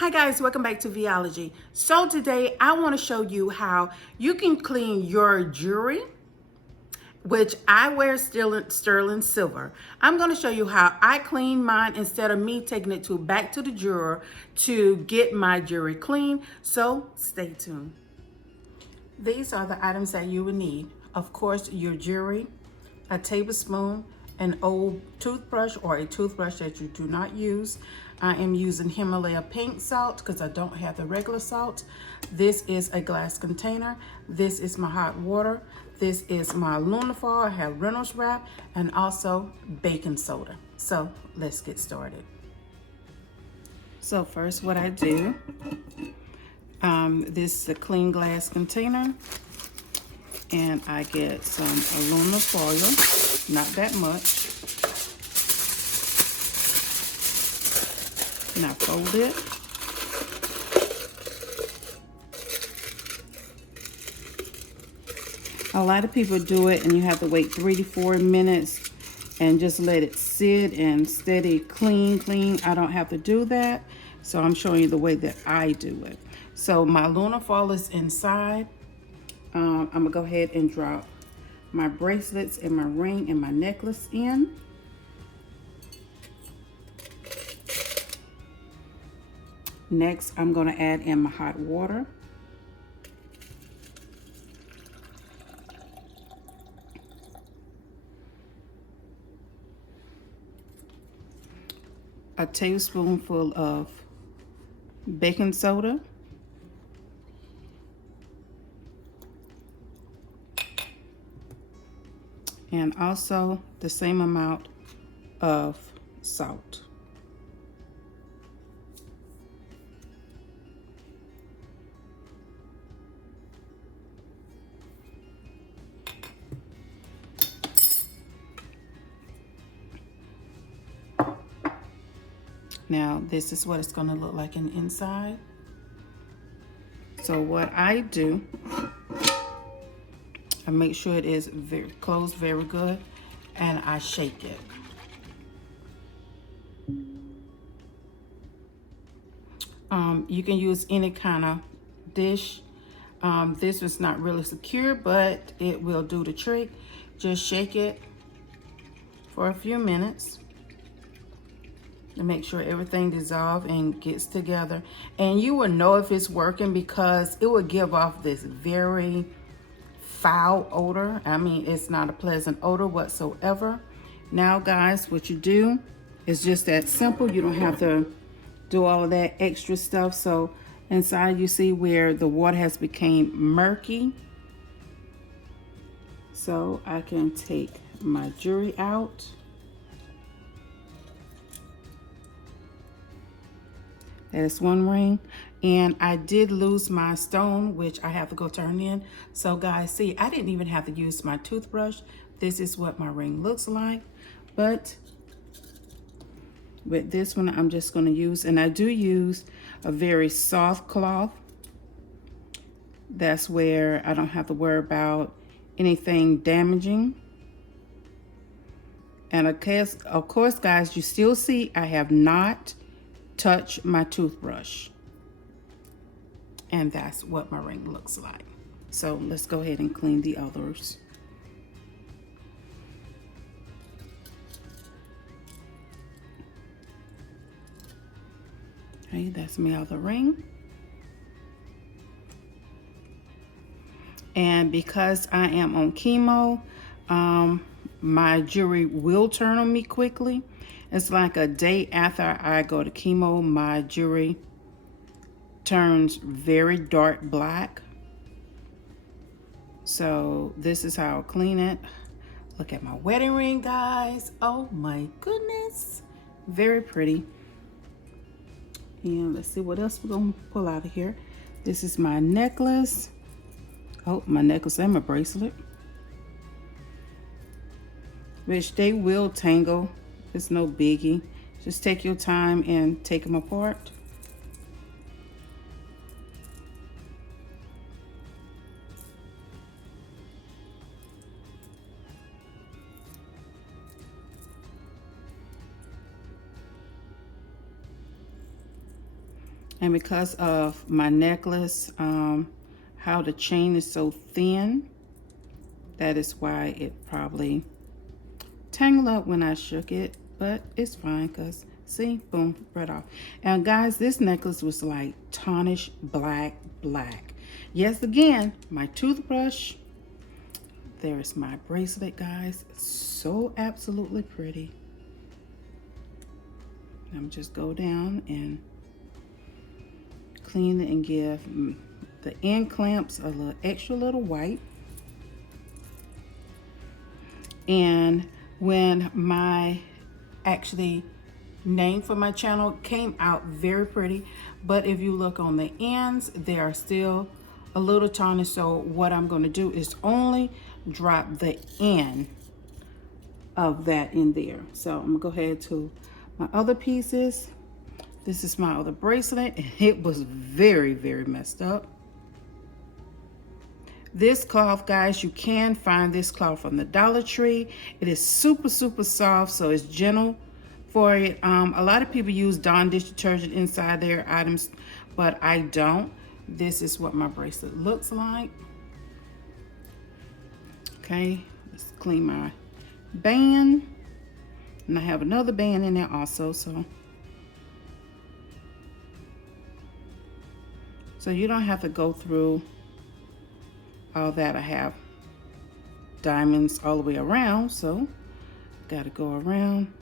Hi guys, welcome back to Viology. So today I want to show you how you can clean your jewelry, which I wear sterling silver. I'm going to show you how I clean mine instead of me taking it back to the jeweler to get my jewelry clean. So stay tuned. These are the items that you would need. Of course, your jewelry, a tablespoon, an old toothbrush or a toothbrush that you do not use. I am using Himalaya pink salt because I don't have the regular salt. This is a glass container. This is my hot water. This is my aluminum foil. I have Reynolds wrap and also baking soda. So let's get started. So first what I do, this is a clean glass container. And I get some aluminum foil, not that much. And I fold it. A lot of people do it and you have to wait 3 to 4 minutes and just let it sit and steady clean. I don't have to do that. So I'm showing you the way that I do it. So my aluminum foil is inside. I'm gonna go ahead and drop my bracelets and my ring and my necklace in. Next, I'm gonna add in my hot water. A tablespoonful of baking soda. And also the same amount of salt. Now this is what it's going to look like in the inside. So what I do, I make sure it is closed very good and I shake it. You can use any kind of dish. This is not really secure, but it will do the trick. Just shake it for a few minutes to make sure everything dissolves and gets together. And you will know if it's working because it will give off this very foul odor. I mean, it's not a pleasant odor whatsoever. Now guys, what you do is just that simple. You don't have to do all of that extra stuff. So inside you see where the water has become murky. So I can take my jewelry out. That is one ring. And I did lose my stone, which I have to go turn in. So guys, see, I didn't even have to use my toothbrush. This is what my ring looks like. But with this one, I'm just going to use, and I do use a very soft cloth. That's where I don't have to worry about anything damaging. And of course, guys, you still see I have not touched my toothbrush. And that's what my ring looks like. So let's go ahead and clean the others. Okay, that's my other ring. And because I am on chemo, my jewelry will turn on me quickly. It's like a day after I go to chemo, my jewelry turns very dark black. So this is how I'll clean it. Look at my wedding ring, guys. Oh my goodness. Very pretty. And let's see what else we're gonna pull out of here. This is my necklace. Oh, my necklace and my bracelet. Which they will tangle. It's no biggie. Just take your time and take them apart. And because of my necklace, how the chain is so thin, that is why it probably tangled up when I shook it, but it's fine because see, boom, right off. And guys, this necklace was like tarnished black. Yes, again, my toothbrush. There's my bracelet, guys. It's so absolutely pretty. I'm just go down and clean it and give the end clamps a little extra little white. And when my actually name for my channel came out very pretty, but if you look on the ends, they are still a little tarnished. So what I'm going to do is only drop the end of that in there. So I'm gonna go ahead to my other pieces. This is my other bracelet, and it was very messed up. This cloth, guys, you can find this cloth from the Dollar Tree. It is super soft, so it's gentle for it. A lot of people use Dawn dish detergent inside their items, but I don't. This is what my bracelet looks like. Okay, let's clean my band. And I have another band in there also, so you don't have to go through all that. I have diamonds all the way around, so got to go around.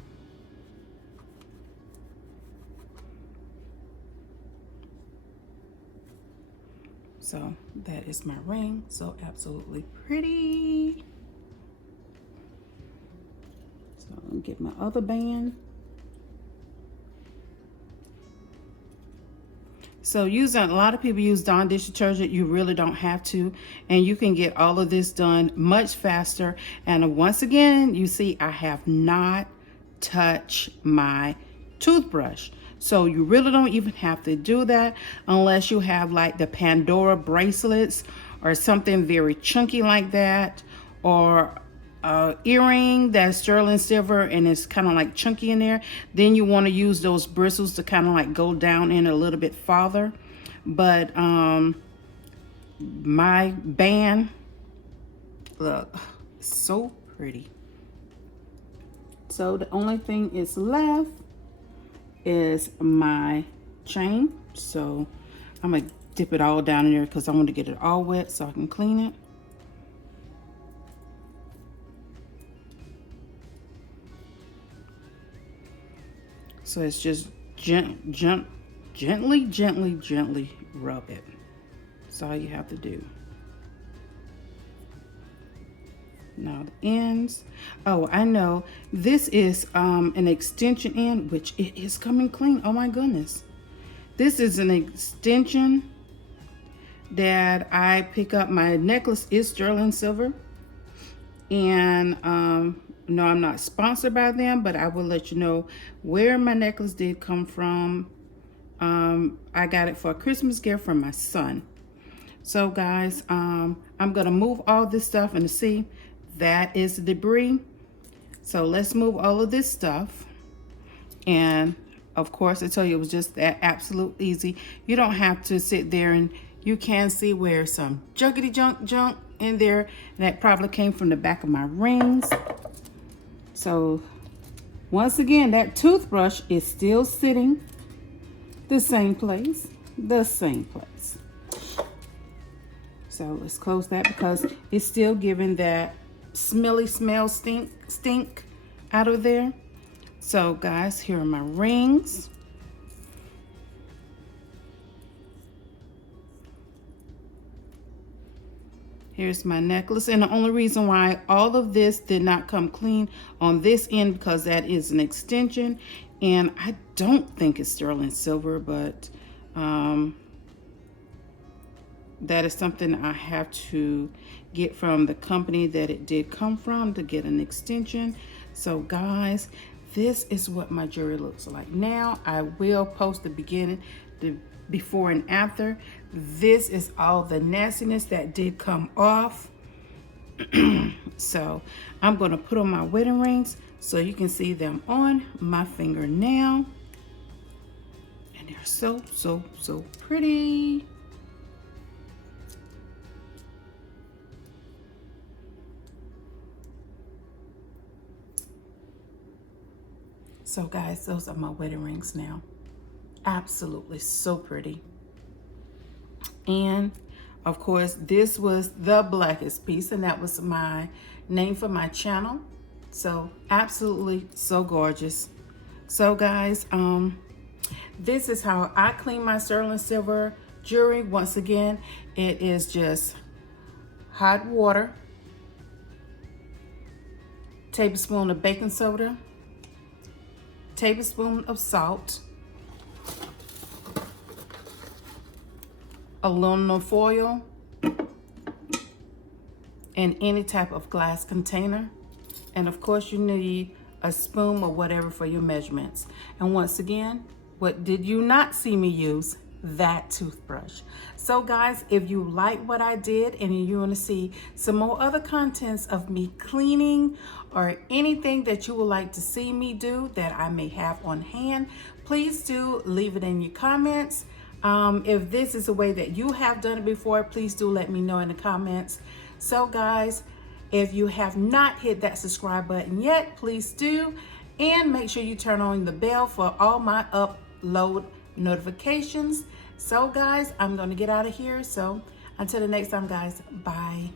So that is my ring, so absolutely pretty. So I'm gonna get my other band. So a lot of people use Dawn dish detergent. You really don't have to, and you can get all of this done much faster. And once again, you see I have not touched my toothbrush. So you really don't even have to do that unless you have like the Pandora bracelets or something very chunky like that, or earring that's sterling silver and it's kind of like chunky in there. Then you want to use those bristles to kind of like go down in a little bit farther. But my band, look, so pretty. So the only thing is left is my chain. So I'm gonna dip it all down in there because I want to get it all wet so I can clean it. So it's just gently rub it. That's all you have to do. Now the ends. Oh, I know. This is an extension end, which it is coming clean. Oh my goodness. This is an extension that I pick up. My necklace is sterling silver. And no, I'm not sponsored by them, but I will let you know where my necklace did come from. I got it for a Christmas gift from my son. So guys, I'm gonna move all this stuff, and see, that is the debris. So let's move all of this stuff. And of course, I tell you, it was just that absolute easy. You don't have to sit there, and you can see where some junkety junk in there, and that probably came from the back of my rings. So once again, that toothbrush is still sitting the same place. So let's close that because it's still giving that smelly smell stink out of there. So guys, here are my rings. Here's my necklace. And the only reason why all of this did not come clean on this end, because that is an extension. And I don't think it's sterling silver, but that is something I have to get from the company that it did come from to get an extension. So guys, this is what my jewelry looks like now. I will post the beginning, the before and after. This is all the nastiness that did come off. So I'm going to put on my wedding rings so you can see them on my finger now. And they're so, so, so pretty. So guys, those are my wedding rings now. Absolutely so pretty. And of course, this was the blackest piece, and that was my name for my channel. So absolutely so gorgeous. So guys, this is how I clean my sterling silver jewelry. Once again, it is just hot water, tablespoon of baking soda, tablespoon of salt, aluminum foil, and any type of glass container. And of course you need a spoon or whatever for your measurements. And once again, what did you not see me use? That toothbrush. So guys, if you like what I did and you want to see some more other contents of me cleaning or anything that you would like to see me do that I may have on hand, please do leave it in your comments. If this is a way that you have done it before, please do let me know in the comments. So guys, if you have not hit that subscribe button yet, please do. And make sure you turn on the bell for all my upload notifications. So guys, I'm going to get out of here. So until the next time, guys, bye.